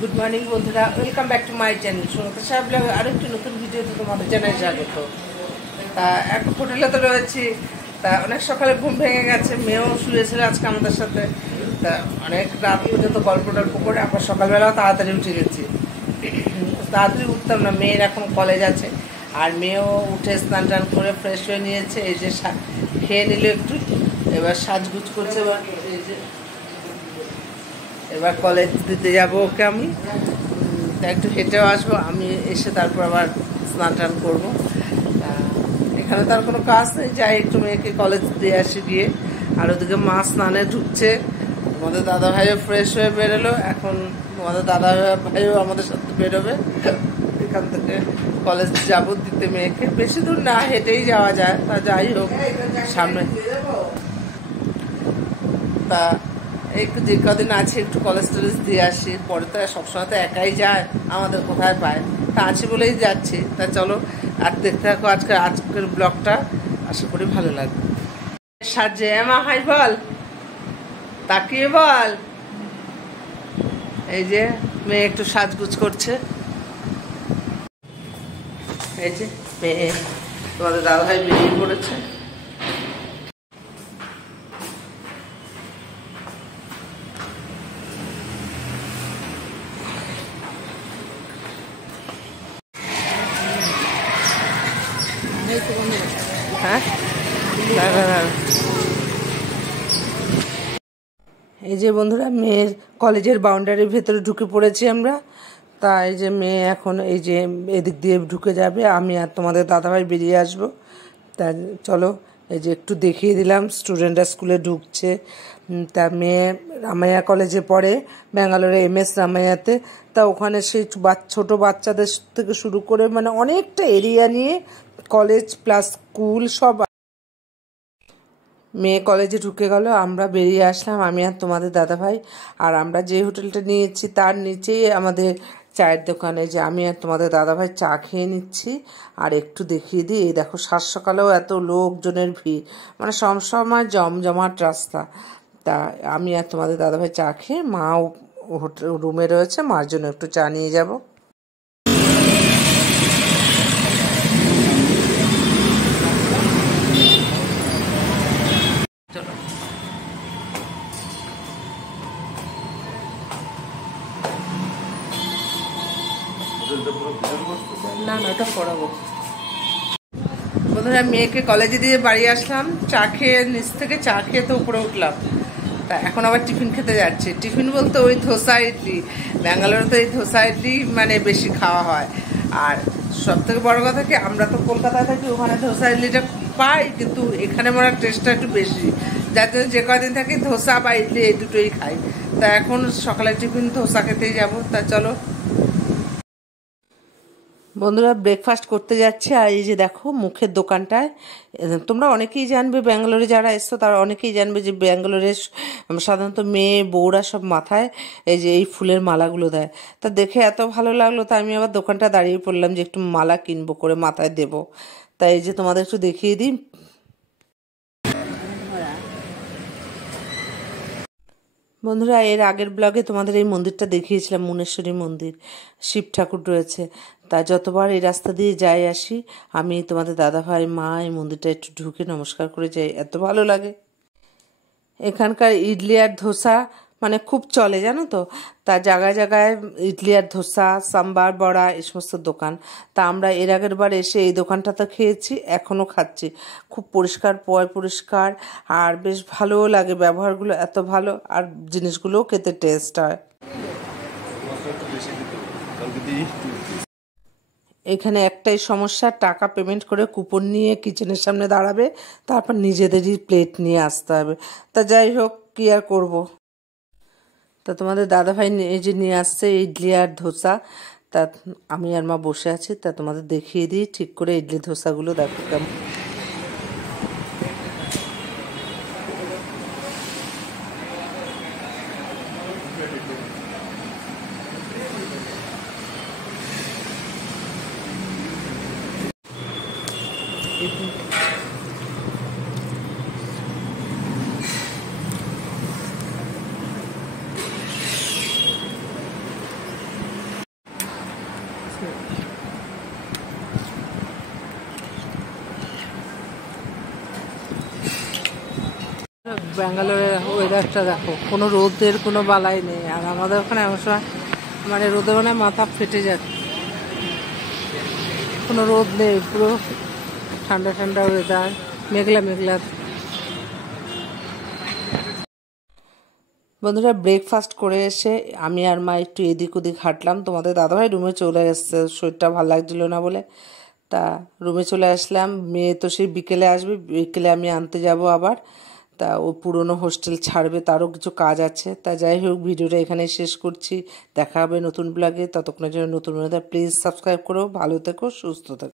Good morning বন্ধুরা, welcome back to my channel সুনতা সাহেব ব্লগে আরেকটি নতুন ভিডিওতে তোমাদের জানাই স্বাগত। তা এক হোটেলে তো রয়েছি। তা অনেক সকালে ঘুম ভেঙে গেছে, মেয়েও শুয়েছিল আজকে আমাদের সাথে। তা অনেক রাত পর্যন্ত গল্প টল্প করে আবার সকালবেলাও তাড়াতাড়ি উঠে গেছি। তাড়াতাড়ি উঠতাম না, মেয়ের এখন কলেজ আছে। আর মেয়েও উঠে স্নান টান করে ফ্রেশ হয়ে নিয়েছে, এই যে খেয়ে নিল একটু, এবার সাজগুজ করছে। এবার কলেজ দিতে যাবো ওকে আমি, একটু হেঁটেও আসবো আমি, এসে তারপর আবার স্নান টান করবো। এখানে তার কোনো কাজ নেই, যাই একটু মেয়েকে কলেজ দিয়ে আসি গিয়ে। আর ওদিকে মা স্নানে ঢুকছে, তোমাদের দাদা ভাইও ফ্রেশ হয়ে বেরোলো। এখন তোমাদের দাদা ভাইও আমাদের সাথে বেরোবে। এখান থেকে কলেজ যাবো দিতে মেয়েকে, বেশি দূর না, হেঁটেই যাওয়া যায়। তা যাই হোক সামনে, তা একটু যে কদিন আছে একটু কলেজ টলেজ দিয়ে আসি, পরে তো সবসময় তো একাই যায়, আমাদের কোথায় পায়। তা আছি বলেই যাচ্ছি। তা চলো আর দেখতে থাকো আজকের ব্লগটা, আশা করি ভালো লাগবে। সাজে মা হাই বল, তাকিয়ে বল। এই যে মেয়ে একটু সাজগুজ করছে, এই যে মেয়ে, তোমাদের দাদা ভাই বেরিয়ে পড়েছে। হ্যাঁ, এই যে বন্ধুরা মেয়ের কলেজের বাউন্ডারির ভেতরে ঢুকে পড়েছি আমরা। তা এই যে মেয়ে এখন এই যে এদিক দিয়ে ঢুকে যাবে, আমি আর তোমাদের দাদাভাই বেরিয়ে আসবো। তা চলো এই যে একটু দেখিয়ে দিলাম, স্টুডেন্টরা স্কুলে ঢুকছে। তা মেয়ে রামাইয়া কলেজে পড়ে, ব্যাঙ্গালোরে MS রামাইয়াতে। তা ওখানে সেই ছোট বাচ্চাদের থেকে শুরু করে মানে অনেকটা এরিয়া নিয়ে কলেজ প্লাস স্কুল সব। মেয়ে কলেজে ঢুকে গেল, আমরা বেরিয়ে আসলাম, আমি আর তোমাদের দাদাভাই। আর আমরা যে হোটেলটা নিয়েছি তার নিচেই আমাদের চায়ের দোকানে, যে আমি আর তোমাদের দাদাভাই চা খেয়ে নিচ্ছি। আর একটু দেখিয়ে দিই, এই দেখো সাত সকালেও এত লোকজনের ভিড়, মানে সবসময় জমজমাট রাস্তা। তা আমি আর তোমাদের দাদাভাই চা খেয়ে, মাও হোটেল রুমে রয়েছে, মার জন্য একটু চা নিয়ে যাবো। না না, ওটা পড়াবো। বন্ধুরা মেয়েকে কলেজে দিয়ে বাড়ি আসলাম, চা খেয়ে নিচ থেকে চা খেয়ে তো উপরে উঠলাম। তা এখন আবার টিফিন খেতে যাচ্ছি। টিফিন বলতে ওই ধোসা ইডলি, ব্যাঙ্গালোরে তো এই ধোসা ইডলি মানে বেশি খাওয়া হয়। আর সব থেকে বড় কথা কি, আমরা তো কলকাতায় থাকি, ওখানে ধোসা ইডলিটা পাই, কিন্তু এখানে মনে হয় টেস্টটা একটু বেশি, যার জন্য যে কদিন থাকি ধোসা বা ইডলি এই দুটোই খাই। তা এখন সকালে টিফিন ধোসা খেতেই যাবো। তা চলো বন্ধুরা ব্রেকফাস্ট করতে যাচ্ছে। আর এই যে দেখো মুখের দোকানটায়, তোমরা অনেকেই জানবে, ব্যাঙ্গালোরে যারা এসছো তারা অনেকেই জানবে যে ব্যাঙ্গালোরে সাধারণত মেয়ে বউরা সব মাথায় এই যে এই ফুলের মালাগুলো দেয়। তা দেখে এত ভালো লাগলো, তা আমি আবার দোকানটা দাঁড়িয়ে পড়লাম যে একটু মালা কিনবো করে মাথায় দেবো। তাই এই যে তোমাদের একটু দেখিয়ে দিই। বন্ধুরা এর আগের ব্লগে তোমাদের এই মন্দিরটা দেখিয়েছিলাম, মুনেশ্বরী মন্দির, শিব ঠাকুর রয়েছে। তা যতবার এই রাস্তা দিয়ে যাই আসি, আমি তোমাদের দাদাভাই মা এই মন্দিরটা একটু ঢুকে নমস্কার করে যাই, এত ভালো লাগে। এখানকার ইডলি আর ধোসা মানে খুব চলে জানো তো। তা জায়গায় জায়গায় ইডলি আর ধোসা, সাম্বার, বড়া এই সমস্ত দোকান। তা আমরা এর আগের বার এসে এই দোকানটাতে খেয়েছি, এখনও খাচ্ছি। খুব পরিষ্কার পরিষ্কার, আর বেশ ভালোও লাগে, ব্যবহারগুলো এত ভালো, আর জিনিসগুলোও খেতে টেস্ট হয়। এখানে একটাই সমস্যা, টাকা পেমেন্ট করে কুপন নিয়ে কিচেনের সামনে দাঁড়াবে, তারপর নিজেদেরই প্লেট নিয়ে আসতে হবে। তা যাই হোক, কি আর করবো। তা তোমাদের দাদাভাই এই যে নিয়ে আসছে ইডলি আর ধোসা। তা আমি আর মা বসে আছি, তা তোমাদের দেখিয়ে দিই ঠিক করে ইডলি ধোসাগুলো, দেখো কেমন। ব্যাঙ্গালোরের ওয়েদারটা দেখো, কোনো রোদের কোনো বালাই নেই। আর আমাদের ওখানে এমন সময় মানে রোদে মানে মাথা ফেটে যাচ্ছে, কোনো রোদ নেই, পুরো ঠান্ডা ঠান্ডা ওয়েদার, মেঘলা মেঘলা। বন্ধুরা ব্রেকফাস্ট করে এসে আমি আর মা একটু এদিক ওদিক হাঁটলাম। তোমাদের দাদাভাই রুমে চলে এসছে, শরীরটা ভালো লাগছিল না বলে। তা রুমে চলে আসলাম। মেয়ে তো সেই বিকেলে আসবে, বিকেলে আমি আনতে যাব আবার। তা ও পুরনো হোস্টেল ছাড়বে, তারও কিছু কাজ আছে। তা যাই হোক, ভিডিওটা এখানেই শেষ করছি। দেখা হবে নতুন ব্লগে, ততক্ষণের জন্য নতুন প্লিজ সাবস্ক্রাইব করো। ভালো থেকো, সুস্থ থেকো।